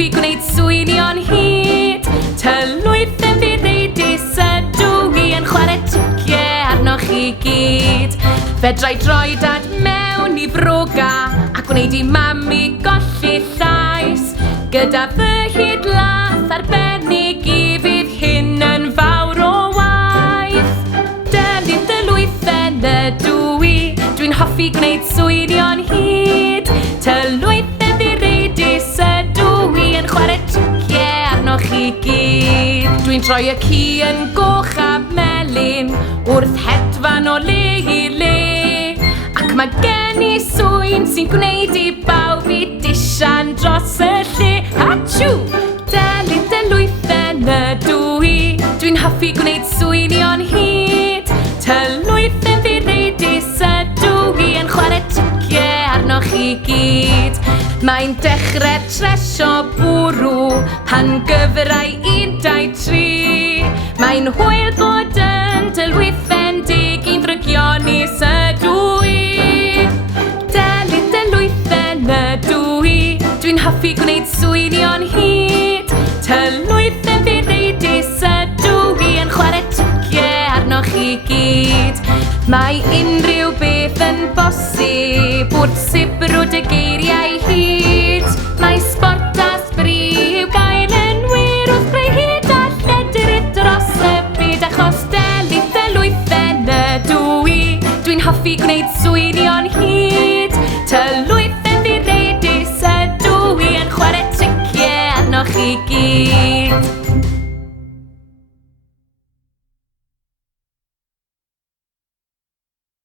hoffi gwneud swyddion hyd. Tylwyth yn ddireidus ydw i yn chwarae ticiau arnoch chi gyd. Fedrai droi dad mewn i froga ac gwneud i mami golli llais. Gyda fy hyd lath arbennig i fydd hyn yn fawr o waith. Delyth tylwyth yn ydw i, dwi'n hoffi gwneud swyddion hyd. Tylwyth yn ddireidus ydw i yn chwarae ticiau arnoch chi gyd. Dwi'n troi y ci yn goch a melyn wrth hedfan o le i le. Ac mae gen i swyn sy'n gwneud i bawb i disian dros y lle. Achw! Delyth tylwyth yn ydw i, dwi'n hoffi gwneud swyddion hyd. Tylwyth yn ddireidus ydw i yn chwarae ticiau arnoch chi gyd. Mae'n dechrau tresio bwrw pan gyfrau 1, 2, 3. Mae'n hwyl bod yn tylwythendig i'n ddrygionus ydw i. Delyth tylwyth yn ydw i, dwi'n hoffi gwneud swyddion hyd. Tylwyth yn ddireidus ydw i yn chwarae ticiau arnoch chi gyd. Mae unrhyw beth yn bosib wrth sibrwd y geiriau hyd. Mae sbort a sbri i'w gael yn wir wrth greu hyd a lledrith dros y byd. Achos delyth tylwyth yn ydw i, dwi'n hoffi gwneud swyddion hyd.